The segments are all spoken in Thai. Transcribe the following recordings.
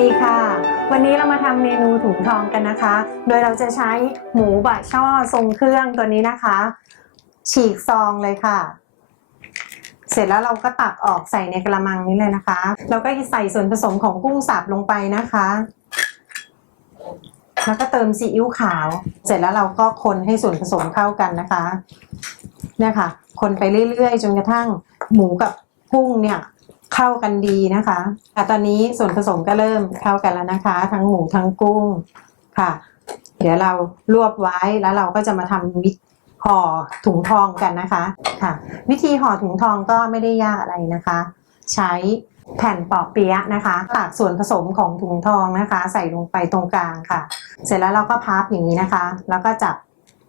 ดีค่ะ วันนี้เรามาทำเมนูถุงทองกันนะคะ โดยเราจะใช้หมูบะช่อทรงเครื่องตัวนี้นะคะ ฉีกซองเลยค่ะ เสร็จแล้วเราก็ตักออกใส่ในกระมังนี้เลยนะคะ เราก็ใส่ส่วนผสมของกุ้งสับลงไปนะคะ แล้วก็เติมซีอิ๊วขาว เสร็จแล้วเราก็คนให้ส่วนผสมเข้ากันนะคะ เนี่ยค่ะ คนไปเรื่อยๆ จนกระทั่งหมูกับกุ้งเนี่ย เข้ากันดีนะคะแต่ตอนนี้ส่วนผสมก็เริ่มเข้ากันแล้วนะคะ ทั้งหมูทั้งกุ้งค่ะ เดี๋ยวเรารวบไว้แล้วเราก็จะมาทำวิธีห่อถุงทองกันนะคะค่ะ วิธีห่อถุงทองก็ไม่ได้ยากอะไรนะคะ ใช้แผ่นปอกเปี๊ยะนะคะตักส่วนผสมของถุงทองนะคะ ใส่ลงไปตรงกลางค่ะ เสร็จแล้วเราก็พับอย่างนี้นะคะ แล้วก็จับ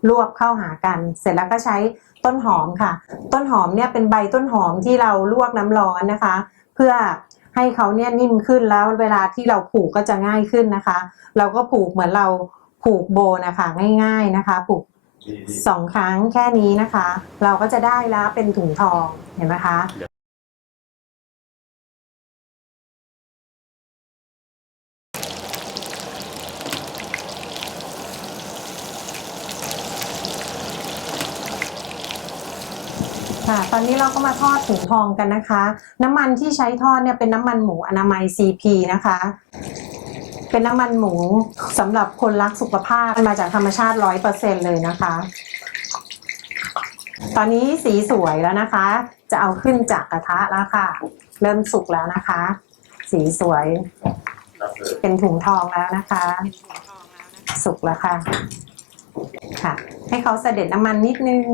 รวบเข้าหากัน เสร็จแล้วก็ใช้ต้นหอมค่ะ ต้นหอมเนี่ยเป็นใบต้นหอมที่เราลวกน้ำร้อนนะคะ เพื่อให้เขาเนี่ยนิ่มขึ้นแล้วเวลาที่เราผูกก็จะง่ายขึ้นนะคะ เราก็ผูกเหมือนเราผูกโบนะคะ ง่าย ๆนะคะ ผูกสองครั้งแค่นี้นะคะ เราก็จะได้แล้วเป็นถุงทองเห็นไหมคะ ค่ะ ตอนนี้เราก็มาทอดถุงทองกันนะคะ น้ำมันที่ใช้ทอดเนี่ยเป็นน้ำมันหมูอนามัย CP นะคะ เป็นน้ำมันหมูสำหรับคนรักสุขภาพมาจากธรรมชาติร้อยเปอร์เซ็นเลยนะคะ ตอนนี้สีสวยแล้วนะคะ จะเอาขึ้นจากกระทะแล้วค่ะ เริ่มสุกแล้วนะคะ สีสวย เป็นถุงทองแล้วนะคะ สุกแล้วค่ะ ค่ะ ให้เขาเสด็จน้ำมันนิดนึง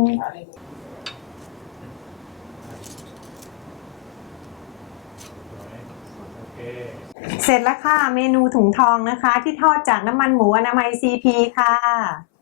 เสร็จแล้วค่ะ เมนูถุงทองนะคะ ที่ทอดจากน้ำมันหมูอนามัย CP ค่ะ